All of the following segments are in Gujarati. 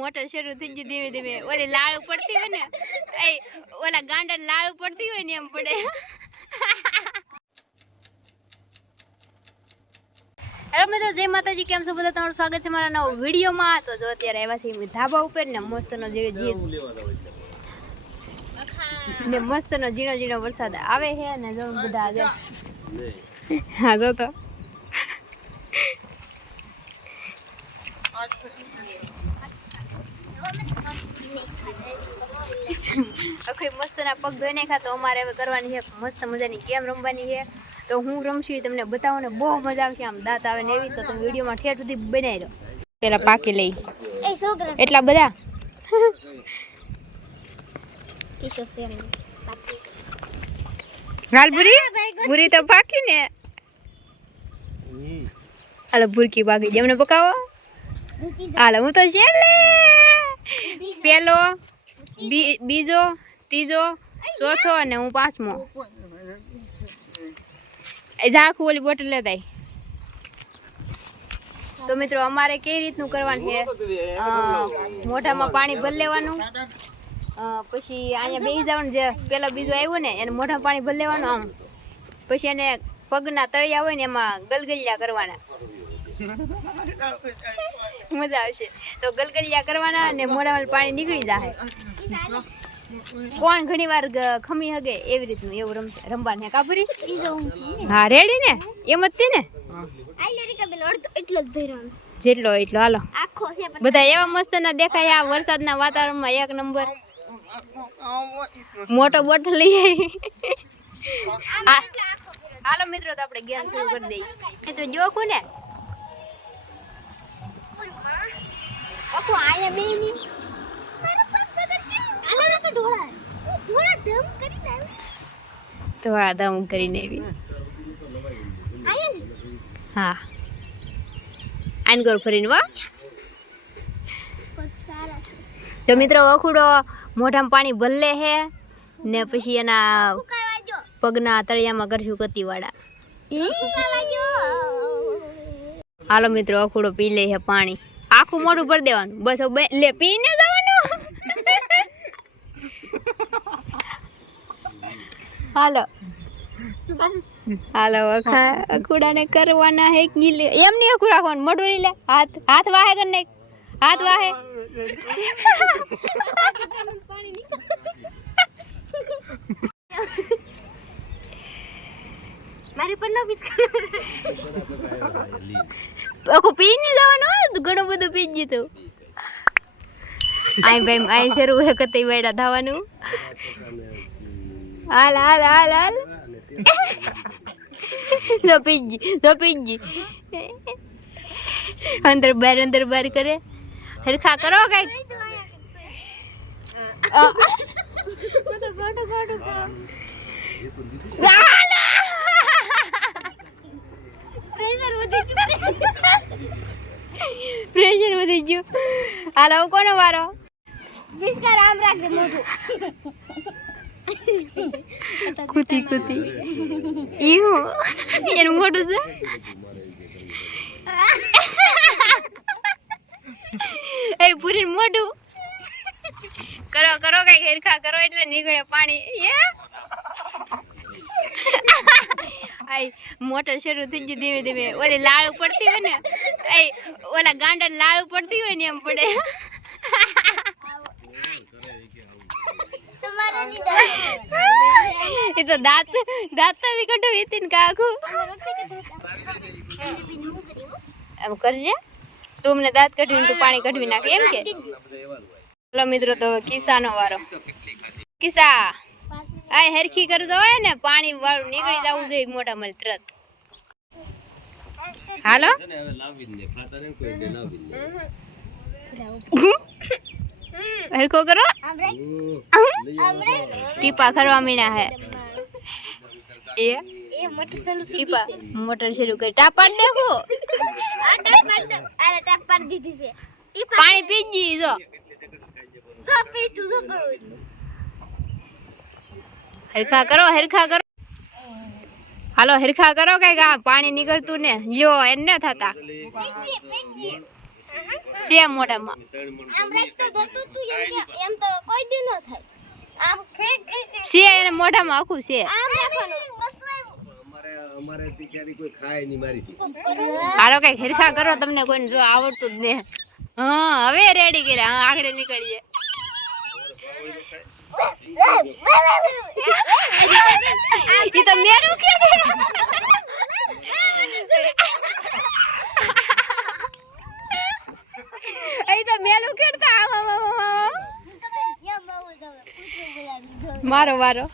મોટર શરૂ થઈ ગઈ ધીમે ધીમે. ઓલી લાળુ પડતી હોય ને, એ ઓલા ગાંડા લાળુ પડતી હોય ને એમ પડે. હેલો મિત્રો, જય માતાજી. કેમ છો બધા? તમારું સ્વાગત છે મારા નવા વિડીયોમાં. તો જો અત્યારે આવ્યા છે ધાબા ઉપર ને મસ્તનો મસ્તનો ઝીણો ઝીણો વરસાદ આવે છે ને જો બધા જો હા જો તો આખી મસ્તના પગ ધોઈ નાખ્યા. તો અમારે હવે કરવાની છે મસ્ત મજાની ગેમ રમવાની છે. તો હું રમશું તમને બતાવો ને બહુ મજા આવશે. આમ દાંત આવે ને એવી. તો તમે વિડીયોમાં ઠેઠ સુધી બનાવી દો. પેલા પાકી લઈ એટલા બધા હાલ ભૂરી તો પાકી ને. હાલો ભૂરકી પાકી જેમને પકાવો. હાલો હું તો છેલ્લે પેલો બીજો ત્રીજો ચોથો અને હું પાંચમો. ઝાખું ઓલી બોટલ લેતા. તો મિત્રો અમારે કઈ રીતનું કરવાનું છે, મોઢામાં પાણી ભરી લેવાનું, પછી અહીંયા બેસી જવાનું. જે પેલો બીજો આવ્યો ને એને મોઢામાં પાણી ભરી લેવાનું આમ, પછી એને પગના તળિયા હોય ને એમાં ગલગલિયા કરવાના. મજા આવશે. તો ગલગલિયા કરવાના અને મોઢામાં પાણી નીકળી જાય. કોણ ઘણી વાર ખમી હગે એવી રીતનું એવું રમવાનું હે. કાપુરી હા રેડી ને એમ જ ને. જેટલો એટલો હાલો. બધા એવા મસ્ત ના દેખાય આ વરસાદના વાતાવરણમાં. એક નંબર મોટો બોટલ લઈ આવી. હાલો મિત્રો, તો આપણે ગેમ શરૂ કરી દઈએ. તો જોખું ને આયા બે ની થોડા દમ કરીને આવી. હા આન ગોર ફરીને વા. તો મિત્રો અખુડો મોઢામાં પાણી ભરલે હે ને પછી એના પગના તળિયામાં કરશું કતીવાળા. હાલો મિત્રો, અખુડો પી લે હે પાણી. આખું મોઢું ભરી દેવાનું બસ. લે પીને જવાનું. હાલો હાલો અખુડાને કરવાના હે ગીલે. એમ નહીં અખું રાખવાનું, મોઢું લઈ લે. હાથ વાહે કર નાખ. હાથ વાહે. મારી પર નો પીસ અખું પી નહીં જવાનું. ઘણું બધું પી જીતું. આઈ ભાઈ આઈ શરૂ હે કતઈ વેડા થવાનું. હાલ હાલ હાલ હાલ. પીજી અંદર બાર કરે. હરખા કરો કઈ. પ્રેશર વધી ગયું. હાલો કોનો વારો? બિસ્કા રામ રાખજે મોઢું. કુતી ઈહો એનું મોઢું છે. એ પૂરી મોઢું કરો કરો કઈ હેરખા કરો એટલે નીકળે પાણી. આઈ મોટર શરૂ થઈ ગઈ ધીમે ધીમે. ઓલી લાળુ પડતી હોય ને, એ ઓલા ગાંડા લાળુ પડતી હોય ને એમ પડે. એ તો દાંત તો બી કઢવી હતી ને કાકુ. એમ કરજે તું અમને દાંત કઢવીને તું પાણી કઢવી નાખે એમ કે. ચલો મિત્રો, તો કિસ્સાનો વારો. કિસ્સા આ હરખી કરજો હોય ને પાણી વાળું નીકળી જવું જોઈએ મોઢામાં તરત. હાલો હરખો કરો. ટીપા કરવા મીના હે એ ટીપા મોટર શરૂ કરી. ટાપ પાડ દેખો. ટાપ પાડ દીધી છે. પાણી પીજી જો પીતું જો કરું. હરખા કરો હરખા કરો. હાલો હરખા કરો કઈક આ પાણી નીકળતું ને લ્યો એને થતા સે મોઢામાં સે એને મોઢામાં આખું છે હાલો કઈક હરખા કરો તમને કોઈને જો આવડતું જ ને હા હવે રેડી કર્યા હા આગળ નીકળીએ ઈ તો મેરું કે ઈ તો મેલું કેડતા મારો વારો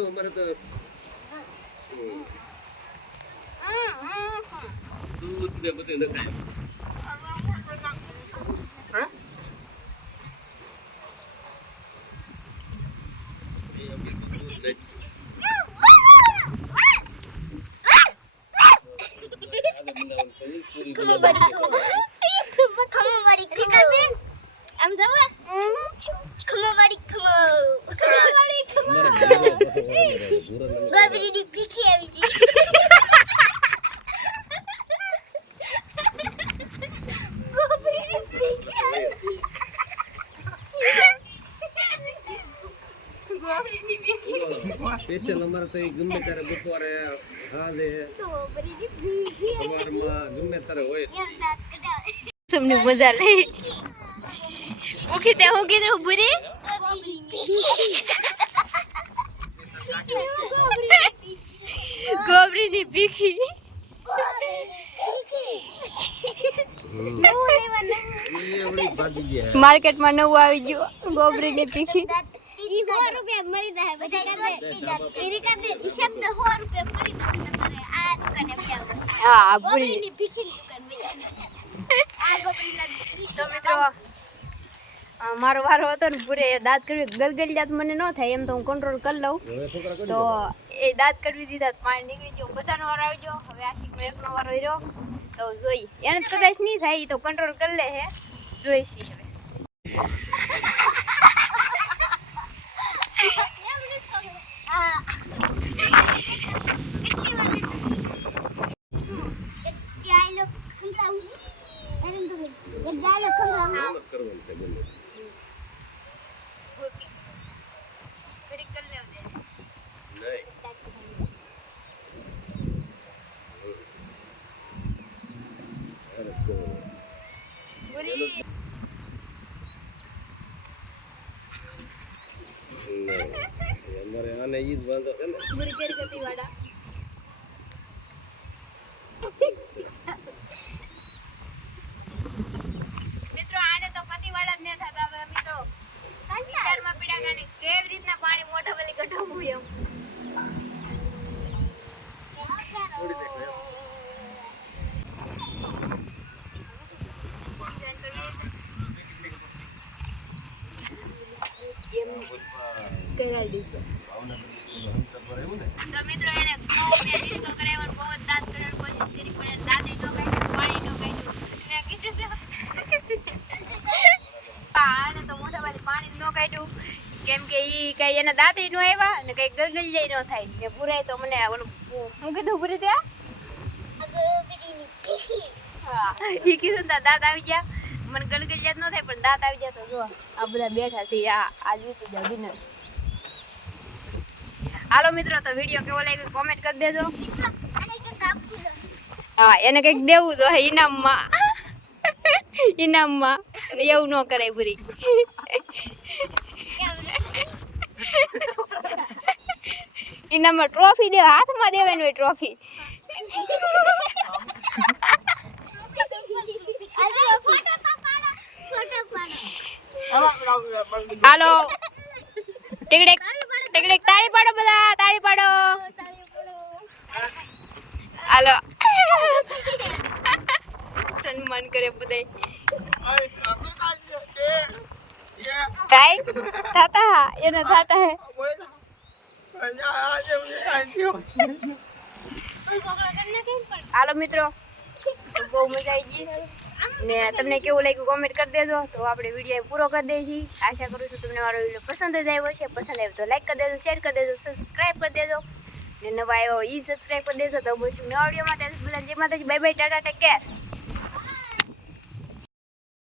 અમારે તો દૂધ ને બધું નખાય સ્પેશિયલ અમારે તો ગમે ત્યારે બપોરે હાલે સવારમાં ગમે ત્યારે હોય તમને મજા લે ઓખી તે હું કીધું બુરી ગોબરી ની પીખી માર્કેટમાં નવું આવી ગયું ગોબરી ની પીખી ₹100 મળી જાય બધી કાબે એરી કાબે હિસાબ તો ₹100 મળી જાય તમારે આ દુકાને આવ્યા હા ગોબરી ની પીખી દુકાન આ ગોબરી લાગી તો મિત્રો મારો વારો હતો ને પૂરે દાંત કરવી ગલગલિયાત મને ન થાય એમ તો હું કંટ્રોલ કરી લઉં તો એ દાંત કરવી દીધા પાણી નીકળી ગયો બધાનો વારો આવી ગયો હવે આશિક એકનો વારો રહ્યો તો જોઈ એને કદાચ નહીં થાય તો કંટ્રોલ કરી લે હે જોઈશી હવે અમારે આને ઈ જ વાંધો છે ને પૂરી કેર ગતિ વાડા મિત્રો આને તો ગતિ વાડા જ ન થતા હવે મિત્રો વિચારમાં પીડા ગાને કેવી રીતના પાણી મોઢા વલી ગઢવું એમ તો મિત્રો એને ડિસ્કો કરાવ્યો બહુ દાંત કરાવ્યો કોશિશ કરી પણ દાંતે નો કાઢ્યું પાણી નો કાઢ્યું મેં કીધું આને તો મોઢા વાળી પાણી નો કાઢ્યું કેમ કે ઈ કઈ એના દાંતે નો આવ્યા અને કઈ ગલગલ જાય નો થાય ને પૂરાય તો મને ઓલું હું કીધું પૂરી ત્યાં હા ઈ કીધું તા દાંત આવી ગયા મને ગલગલિયાત નો થાય પણ દાંત આવી જાય તો જો આ બધા બેઠા છે આ જીતી જાય વિનર હાલો મિત્રો તો વિડિયો કેવો લાગ્યો કોમેન્ટ કરી દેજો હા એને કઈક દેવું જો ઇનામમાં એવું ન કરાય પૂરી ઇનામમાં ટ્રોફી દે હાથમાં દેવાની હોય ટ્રોફી હાલો ટીકડેક ટીકડેક તાળી પાડો બધા તાળી પાડો હાલો સન્માન કરે બધાય થાય થતા એને થતા હે હાલો મિત્રો બહુ મજા આવી ગઈ ને તમને કેવું લાગ્યું કોમેન્ટ કરી દેજો. તો આપણે વિડીયો પૂરો કરી દઈએ છીએ. આશા કરું છું તમને મારો વિડીયો પસંદ જ આવ્યો છે. પસંદ આવ્યો તો લાઈક કરી દેજો, શેર કરી દેજો, સબસ્ક્રાઈબ કરી દેજો. ને નવા આવ્યો સબસ્ક્રાઈબ કરી દેજો. તો પછી નવા વિડીયોમાં ત્યાં બધાને જય માતાજી, bye bye, Tata, take care.